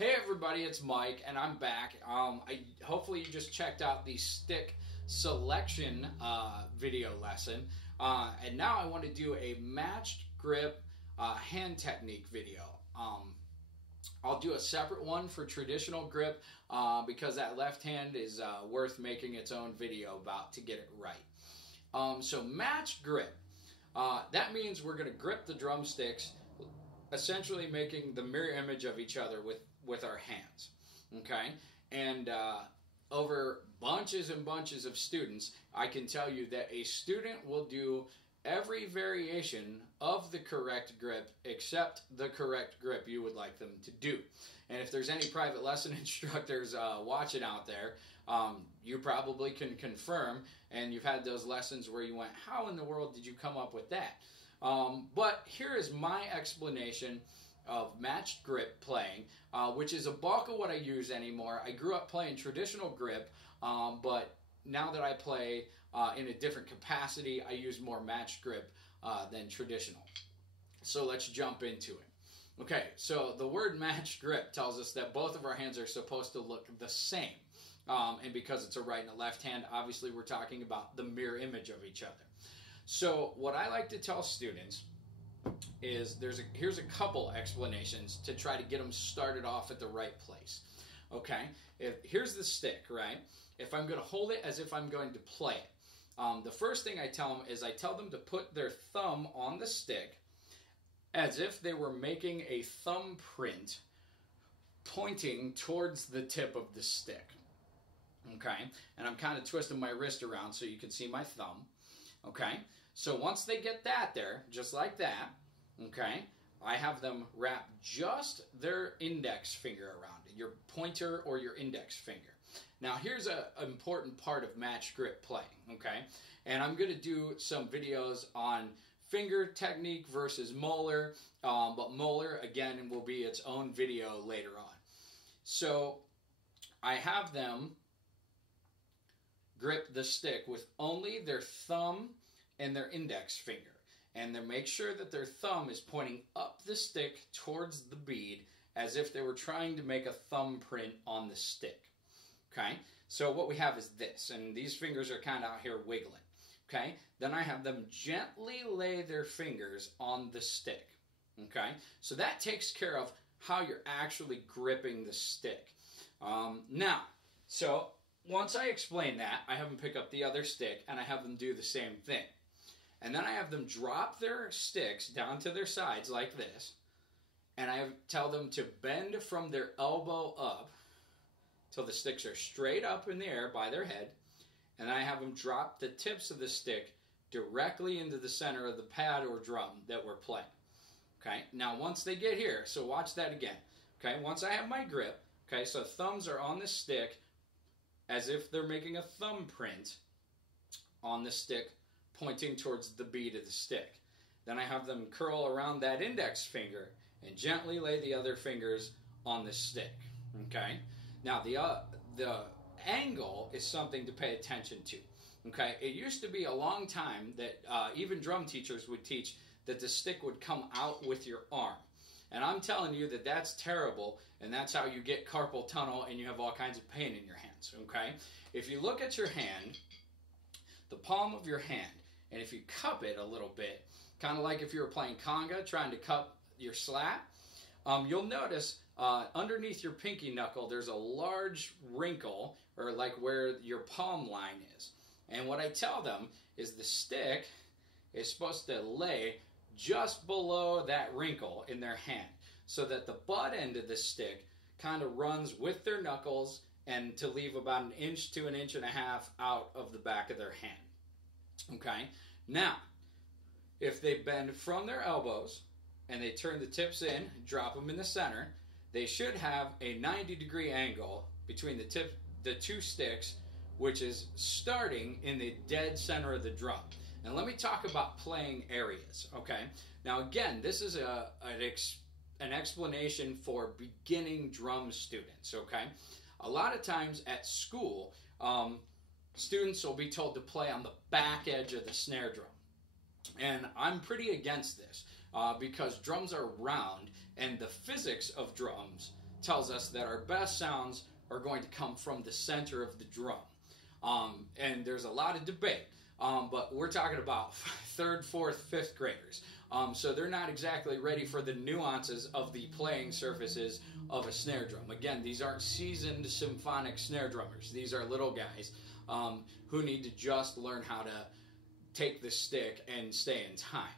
Hey everybody, it's Mike, and I'm back. Hopefully you just checked out the stick selection video lesson, and now I want to do a matched grip hand technique video. I'll do a separate one for traditional grip because that left hand is worth making its own video about to get it right. So matched grip, that means we're going to grip the drumsticks, essentially making the mirror image of each other with our hands, okay? And over bunches and bunches of students, I can tell you that a student will do every variation of the correct grip except the correct grip you would like them to do. And if there's any private lesson instructors watching out there, you probably can confirm, and you've had those lessons where you went, how in the world did you come up with that? But here is my explanation of matched grip playing, which is a bulk of what I use anymore. I grew up playing traditional grip, but now that I play in a different capacity, I use more matched grip than traditional. So let's jump into it. Okay, so the word matched grip tells us that both of our hands are supposed to look the same. And because it's a right and a left hand, obviously we're talking about the mirror image of each other. So what I like to tell students is here's a couple explanations to try to get them started off at the right place. Okay, here's the stick, right? If I'm going to hold it as if I'm going to play it, the first thing I tell them is I tell them to put their thumb on the stick as if they were making a thumbprint pointing towards the tip of the stick. Okay, and I'm kind of twisting my wrist around so you can see my thumb. Okay, so once they get that there, just like that, okay, I have them wrap just their index finger around it, your pointer or your index finger. Now here's an important part of matched grip playing, okay, and I'm going to do some videos on finger technique versus molar, but molar, again, will be its own video later on. So I have them grip the stick with only their thumb and their index finger, and then make sure that their thumb is pointing up the stick towards the bead as if they were trying to make a thumbprint on the stick. Okay, so what we have is this, and these fingers are kind of out here wiggling. Okay, then I have them gently lay their fingers on the stick. Okay, so that takes care of how you're actually gripping the stick. Now, so once I explain that, I have them pick up the other stick and I have them do the same thing. And then I have them drop their sticks down to their sides like this, and I tell them to bend from their elbow up till the sticks are straight up in the air by their head, and I have them drop the tips of the stick directly into the center of the pad or drum that we're playing. Okay, now once they get here, so watch that again. Okay, once I have my grip, okay, so thumbs are on the stick as if they're making a thumbprint on the stick pointing towards the bead of the stick. Then I have them curl around that index finger and gently lay the other fingers on the stick. Okay, now the angle is something to pay attention to. Okay, it used to be a long time that even drum teachers would teach that the stick would come out with your arm. And I'm telling you that that's terrible, and that's how you get carpal tunnel and you have all kinds of pain in your hands, okay? If you look at your hand, the palm of your hand, and if you cup it a little bit, kind of like if you were playing conga, trying to cup your slap, you'll notice underneath your pinky knuckle, there's a large wrinkle, or like where your palm line is. And what I tell them is the stick is supposed to lay just below that wrinkle in their hand, so that the butt end of the stick kind of runs with their knuckles and to leave about 1 inch to 1.5 inches out of the back of their hand. Okay, now if they bend from their elbows and they turn the tips in, drop them in the center, they should have a 90-degree angle between the two sticks, which is starting in the dead center of the drum. And let me talk about playing areas, okay? Now again, this is an explanation for beginning drum students, okay? A lot of times at school, students will be told to play on the back edge of the snare drum. And I'm pretty against this because drums are round, and the physics of drums tells us that our best sounds are going to come from the center of the drum. And there's a lot of debate, but we're talking about third, fourth, fifth graders. So they're not exactly ready for the nuances of the playing surfaces of a snare drum. Again, these aren't seasoned symphonic snare drummers. These are little guys who need to just learn how to take the stick and stay in time.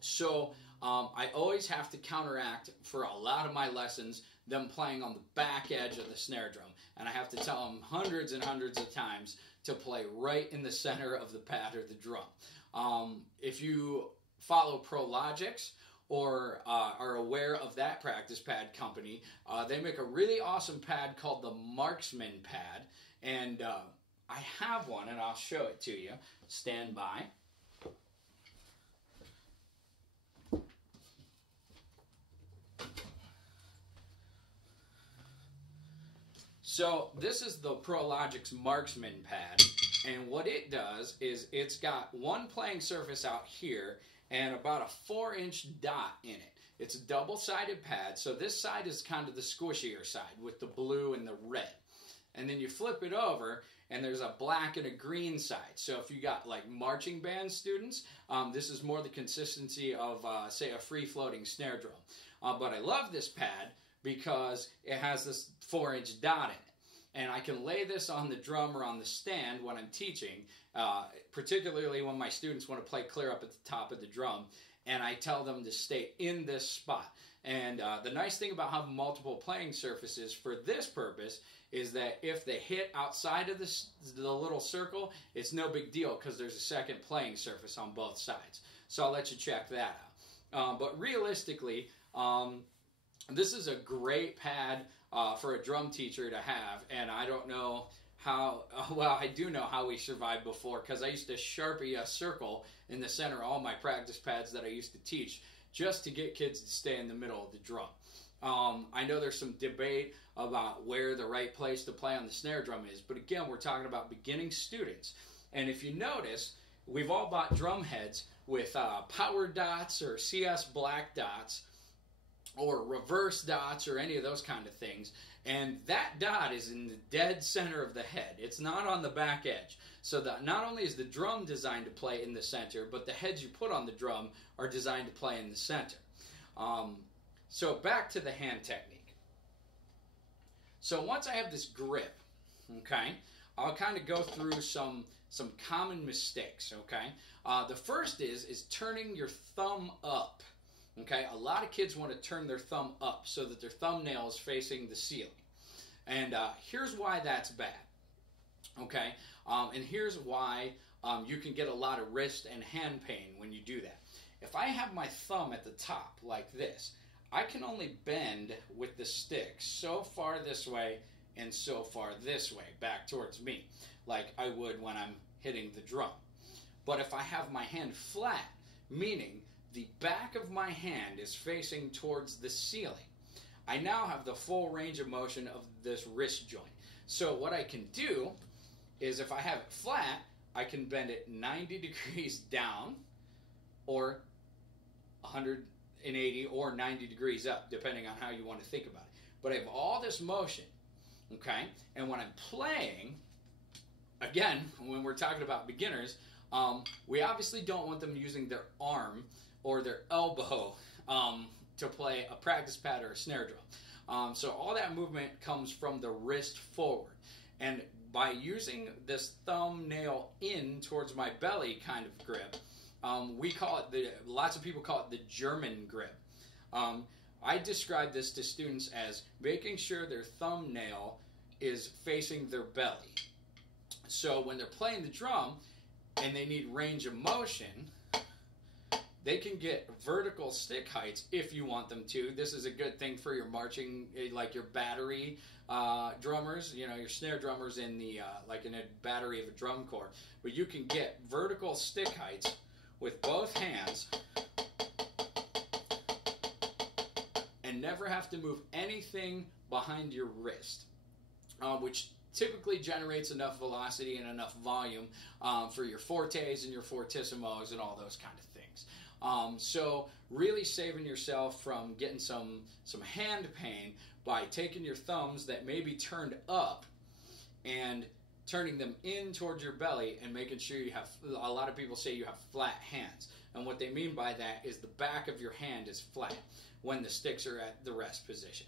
So I always have to counteract, for a lot of my lessons, them playing on the back edge of the snare drum. And I have to tell them hundreds and hundreds of times to play right in the center of the pad or the drum. If you follow Prologix or are aware of that practice pad company, they make a really awesome pad called the Marksman pad. And I have one, and I'll show it to you. Stand by. So this is the Prologix Marksman pad, and what it does is it's got one playing surface out here and about a 4-inch dot in it. It's a double-sided pad, so this side is kind of the squishier side with the blue and the red. And then you flip it over, and there's a black and a green side. So if you got like marching band students, this is more the consistency of, say, a free-floating snare drum. But I love this pad because it has this 4-inch dot in it. And I can lay this on the drum or on the stand when I'm teaching, particularly when my students want to play clear up at the top of the drum, and I tell them to stay in this spot. And the nice thing about having multiple playing surfaces for this purpose is that if they hit outside of the little circle, it's no big deal because there's a second playing surface on both sides. So I'll let you check that out. But realistically, this is a great pad for a drum teacher to have, and I don't know how, well, I do know how we survived before, because I used to Sharpie a circle in the center of all my practice pads that I used to teach, just to get kids to stay in the middle of the drum. I know there's some debate about where the right place to play on the snare drum is, but again, we're talking about beginning students. And if you notice, we've all bought drum heads with power dots or CS black dots, or reverse dots, or any of those kind of things. And that dot is in the dead center of the head. It's not on the back edge. So that not only is the drum designed to play in the center, but the heads you put on the drum are designed to play in the center. So back to the hand technique. So once I have this grip, okay, I'll kind of go through some common mistakes, okay? The first is turning your thumb up. Okay, a lot of kids want to turn their thumb up so that their thumbnail is facing the ceiling. And here's why that's bad. Okay, and here's why you can get a lot of wrist and hand pain when you do that. If I have my thumb at the top like this, I can only bend with the stick so far this way and so far this way, back towards me, like I would when I'm hitting the drum. But if I have my hand flat, meaning the back of my hand is facing towards the ceiling, I now have the full range of motion of this wrist joint. So what I can do is, if I have it flat, I can bend it 90 degrees down, or 180 or 90 degrees up, depending on how you want to think about it. But I have all this motion, okay? And when I'm playing, again, when we're talking about beginners, we obviously don't want them using their arm or their elbow to play a practice pad or a snare drum. So all that movement comes from the wrist forward. And by using this thumbnail in towards my belly kind of grip, we call it, lots of people call it the German grip. I describe this to students as making sure their thumbnail is facing their belly. So when they're playing the drum and they need range of motion, they can get vertical stick heights if you want them to. This is a good thing for your marching, like your battery drummers, you know, your snare drummers in the, like in a battery of a drum corps. But you can get vertical stick heights with both hands and never have to move anything behind your wrist, which typically generates enough velocity and enough volume for your fortes and your fortissimos and all those kind of things. So really saving yourself from getting some hand pain by taking your thumbs that may be turned up and turning them in towards your belly and making sure you have, a lot of people say you have flat hands. And what they mean by that is the back of your hand is flat when the sticks are at the rest position.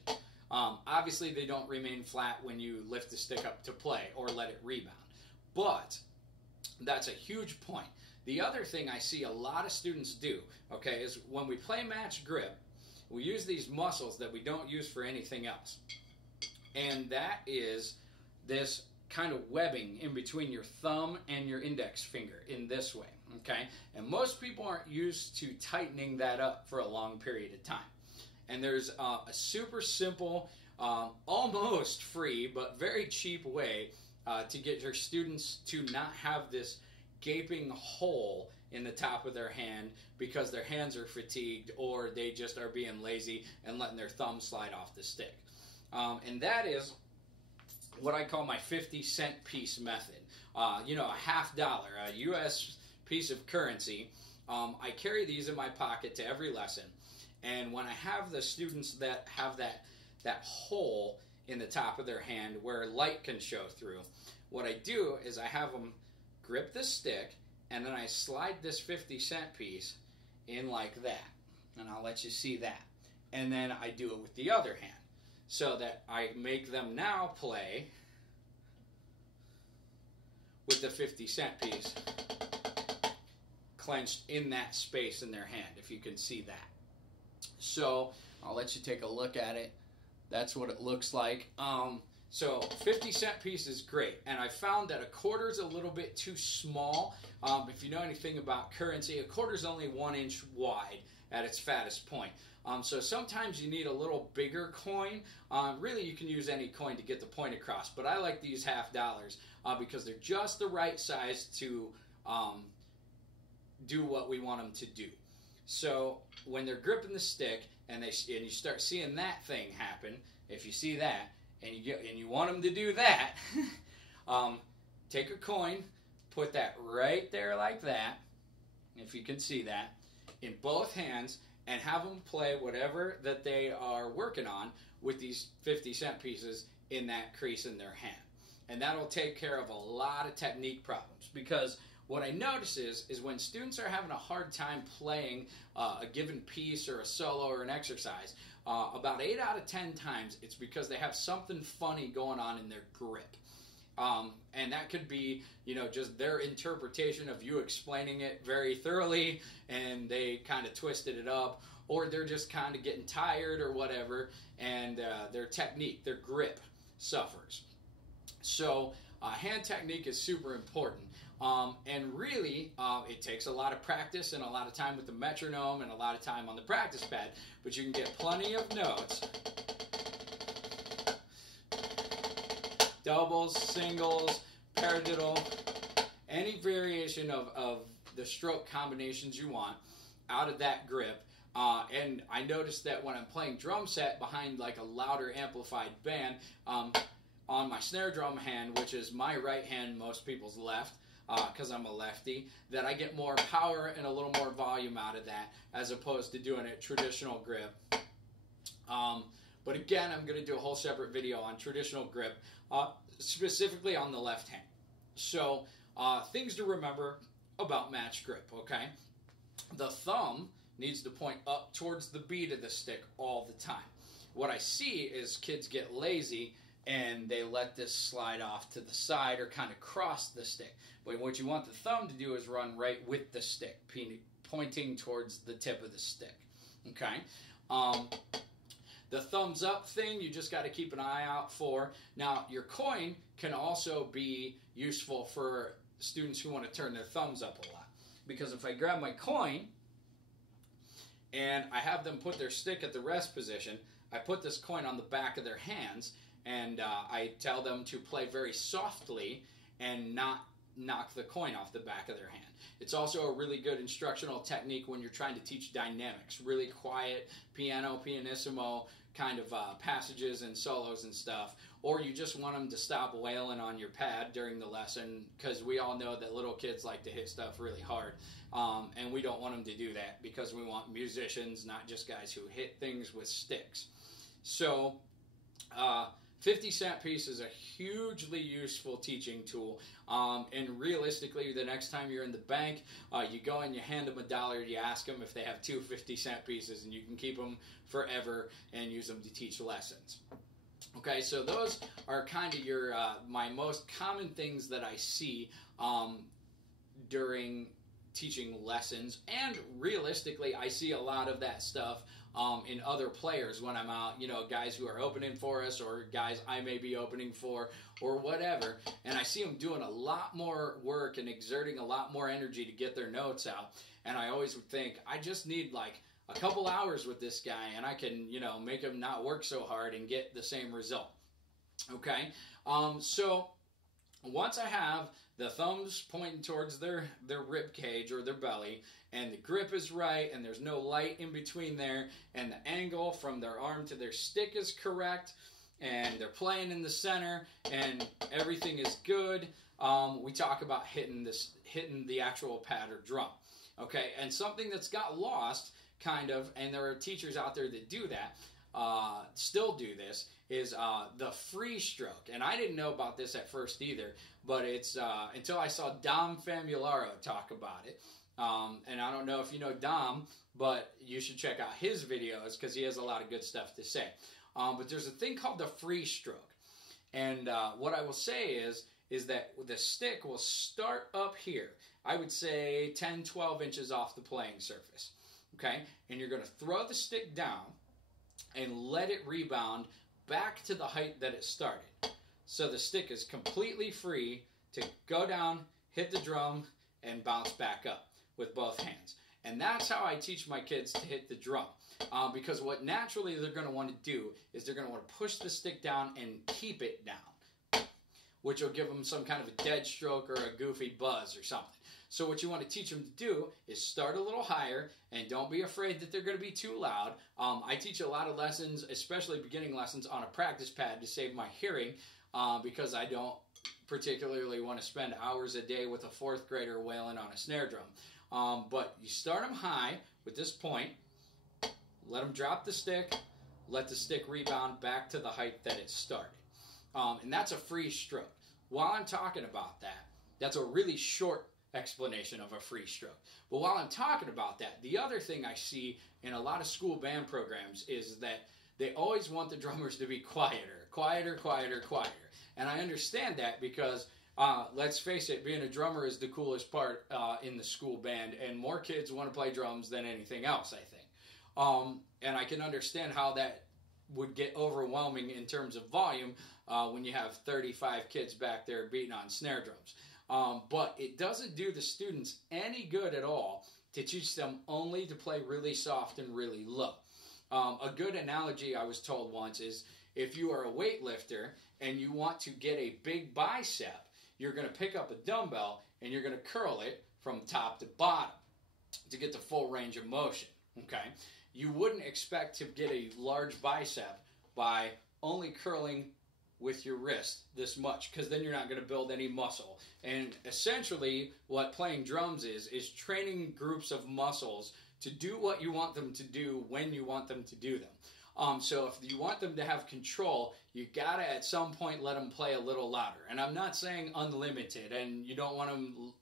Obviously, they don't remain flat when you lift the stick up to play or let it rebound. But that's a huge point. The other thing I see a lot of students do, okay, is when we play match grip, we use these muscles that we don't use for anything else. And that is this kind of webbing in between your thumb and your index finger in this way, okay? And most people aren't used to tightening that up for a long period of time. And there's a super simple, almost free, but very cheap way to get your students to not have this gaping hole in the top of their hand because their hands are fatigued or they just are being lazy and letting their thumb slide off the stick. And that is what I call my 50-cent piece method. You know, a $50, a U.S. piece of currency. I carry these in my pocket to every lesson. And when I have the students that have that hole in the top of their hand where light can show through, what I do is I have them grip the stick and then I slide this 50-cent piece in like that. And I'll let you see that. And then I do it with the other hand, so that I make them now play with the 50-cent piece clenched in that space in their hand, if you can see that. So I'll let you take a look at it. That's what it looks like. So 50-cent piece is great, and I found that a quarter is a little bit too small. If you know anything about currency, a quarter is only 1 inch wide at its fattest point. So sometimes you need a little bigger coin. Really, you can use any coin to get the point across, but I like these $50 because they're just the right size to do what we want them to do. So when they're gripping the stick and you start seeing that thing happen, if you see that and you want them to do that, take a coin, put that right there like that, if you can see that, in both hands, and have them play whatever that they are working on with these 50-cent pieces in that crease in their hand. And that'll take care of a lot of technique problems, because what I notice is when students are having a hard time playing a given piece or a solo or an exercise, about 8 out of 10 times it's because they have something funny going on in their grip. And that could be, you know, just their interpretation of you explaining it very thoroughly and they kind of twisted it up, or they're just kind of getting tired or whatever, and their technique, their grip suffers. So hand technique is super important. And really, it takes a lot of practice and a lot of time with the metronome and a lot of time on the practice pad, but you can get plenty of notes. Doubles, singles, paradiddle, any variation of the stroke combinations you want out of that grip. And I noticed that when I'm playing drum set behind like a louder amplified band, on my snare drum hand, which is my right hand, most people's left, because I'm a lefty, that I get more power and a little more volume out of that as opposed to doing it traditional grip. But again, I'm going to do a whole separate video on traditional grip, specifically on the left hand. So things to remember about match grip, okay? The thumb needs to point up towards the bead of the stick all the time. What I see is kids get lazy and they let this slide off to the side or kind of cross the stick. But what you want the thumb to do is run right with the stick, pointing towards the tip of the stick, okay? The thumbs up thing, you just got to keep an eye out for. Now, your coin can also be useful for students who want to turn their thumbs up a lot. Because if I grab my coin and I have them put their stick at the rest position, I put this coin on the back of their hands, and I tell them to play very softly and not knock the coin off the back of their hand. It's also a really good instructional technique when you're trying to teach dynamics, really quiet piano, pianissimo kind of passages and solos and stuff, or you just want them to stop wailing on your pad during the lesson, because we all know that little kids like to hit stuff really hard, and we don't want them to do that because we want musicians, not just guys who hit things with sticks. So 50-cent piece is a hugely useful teaching tool, and realistically, the next time you're in the bank, you go and you hand them $1, you ask them if they have two 50-cent pieces, and you can keep them forever and use them to teach lessons. Okay, so those are kind of your my most common things that I see during teaching lessons, and realistically, I see a lot of that stuff in other players when I'm out, you know, guys who are opening for us or guys I may be opening for or whatever, and I see them doing a lot more work and exerting a lot more energy to get their notes out, and I always would think, I just need like a couple hours with this guy and I can, you know, make him not work so hard and get the same result. Okay, so once I have the thumbs pointing towards their rib cage or their belly, and the grip is right, and there's no light in between there, and the angle from their arm to their stick is correct, and they're playing in the center, and everything is good, we talk about hitting the actual pad or drum. Okay, and something that's got lost, kind of, and there are teachers out there that do that, still do this, is the free stroke. And I didn't know about this at first either, but it's until I saw Dom Famularo talk about it. And I don't know if you know Dom, but you should check out his videos because he has a lot of good stuff to say. But there's a thing called the free stroke. And what I will say is that the stick will start up here. I would say 10, 12 inches off the playing surface. Okay? And you're going to throw the stick down and let it rebound back to the height that it started. So the stick is completely free to go down, hit the drum, and bounce back up with both hands. And that's how I teach my kids to hit the drum. Because what naturally they're going to want to do is they're going to want to push the stick down and keep it down, which will give them some kind of a dead stroke or a goofy buzz or something. So what you want to teach them to do is start a little higher, and don't be afraid that they're going to be too loud. I teach a lot of lessons, especially beginning lessons, on a practice pad to save my hearing, because I don't particularly want to spend hours a day with a fourth grader wailing on a snare drum. But you start them high with this point, let them drop the stick, let the stick rebound back to the height that it started. And that's a free stroke. While I'm talking about that, that's a really short explanation of a free stroke. But while I'm talking about that, the other thing I see in a lot of school band programs is that they always want the drummers to be quieter, quieter, quieter, quieter. And I understand that because, let's face it, being a drummer is the coolest part in the school band, and more kids want to play drums than anything else, I think. And I can understand how that would get overwhelming in terms of volume when you have 35 kids back there beating on snare drums. But it doesn't do the students any good at all to teach them only to play really soft and really low. A good analogy I was told once is if you are a weightlifter and you want to get a big bicep, you're going to pick up a dumbbell and you're going to curl it from top to bottom to get the full range of motion. Okay? You wouldn't expect to get a large bicep by only curling with your wrist this much, because then you're not going to build any muscle. And essentially what playing drums is training groups of muscles to do what you want them to do when you want them to do them. So if you want them to have control, you gotta at some point let them play a little louder. And I'm not saying unlimited, and you don't want them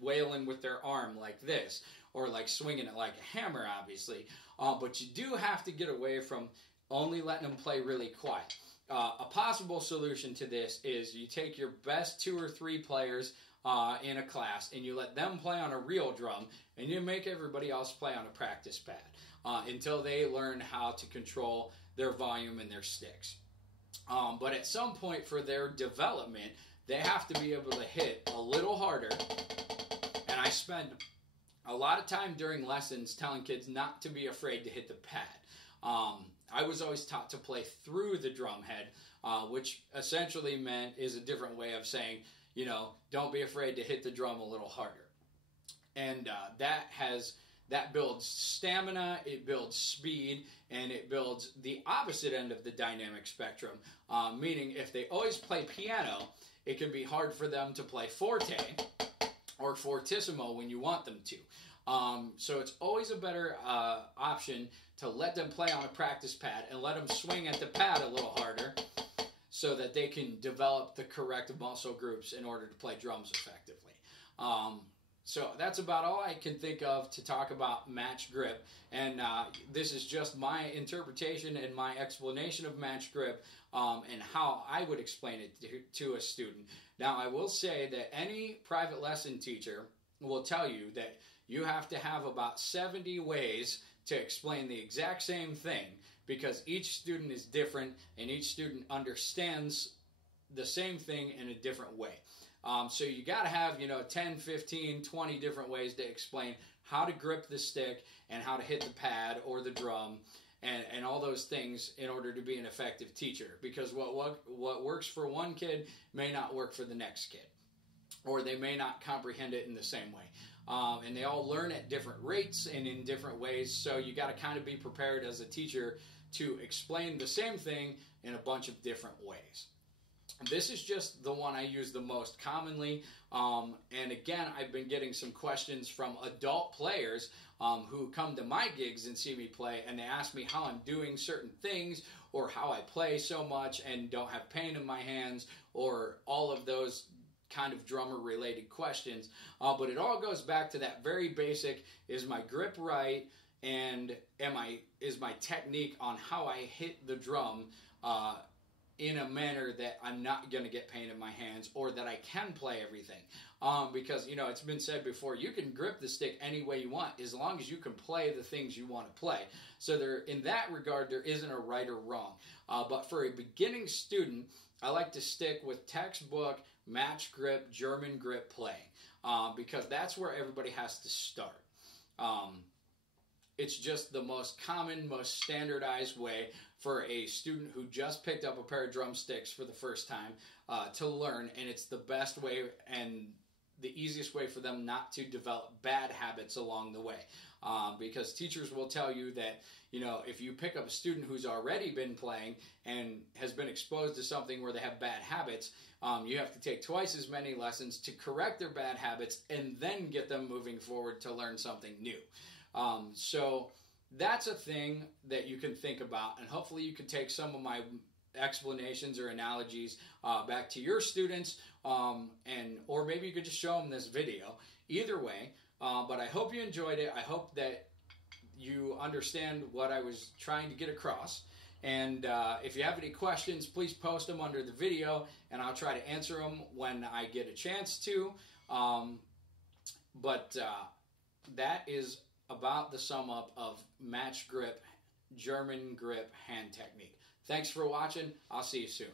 wailing with their arm like this, or like swinging it like a hammer, obviously. But you do have to get away from only letting them play really quiet. A possible solution to this is you take your best 2 or 3 players in a class and you let them play on a real drum, and you make everybody else play on a practice pad until they learn how to control their volume and their sticks. But at some point for their development, they have to be able to hit a little harder, and I spend a lot of time during lessons telling kids not to be afraid to hit the pad. I was always taught to play through the drum head, which essentially is a different way of saying don't be afraid to hit the drum a little harder. And that builds stamina, it builds speed, and it builds the opposite end of the dynamic spectrum. Meaning, if they always play piano, it can be hard for them to play forte or fortissimo when you want them to. So it's always a better option to let them play on a practice pad and let them swing at the pad a little harder so that they can develop the correct muscle groups in order to play drums effectively. So that's about all I can think of to talk about match grip. And this is just my interpretation and my explanation of match grip and how I would explain it to a student. Now, I will say that any private lesson teacher will tell you that you have to have about 70 ways to explain the exact same thing, because each student is different and each student understands the same thing in a different way. So you got to have, 10, 15, 20 different ways to explain how to grip the stick and how to hit the pad or the drum and all those things in order to be an effective teacher. Because what works for one kid may not work for the next kid, or they may not comprehend it in the same way. And they all learn at different rates and in different ways, so you got to kind of be prepared as a teacher to explain the same thing in a bunch of different ways. This is just the one I use the most commonly, and again, I've been getting some questions from adult players who come to my gigs and see me play, and they ask me how I'm doing certain things, or how I play so much and don't have pain in my hands, or all of those kind of drummer related questions, but it all goes back to that very basic: is my grip right, and is my technique on how I hit the drum in a manner that I'm not going to get pain in my hands, or that I can play everything. Because, it's been said before, you can grip the stick any way you want as long as you can play the things you want to play. So in that regard, there isn't a right or wrong. But for a beginning student, I like to stick with textbook match grip, German grip playing, because that's where everybody has to start. It's just the most common, most standardized way for a student who just picked up a pair of drumsticks for the first time to learn, and it's the best way and the easiest way for them not to develop bad habits along the way. Because teachers will tell you that, if you pick up a student who's already been playing and has been exposed to something where they have bad habits, you have to take twice as many lessons to correct their bad habits and then get them moving forward to learn something new. So that's a thing that you can think about, and hopefully you can take some of my explanations or analogies back to your students, or maybe you could just show them this video. Either way, but I hope you enjoyed it. I hope that you understand what I was trying to get across. And if you have any questions, please post them under the video, and I'll try to answer them when I get a chance to. But that is about the sum up of match grip, German grip hand technique. Thanks for watching. I'll see you soon.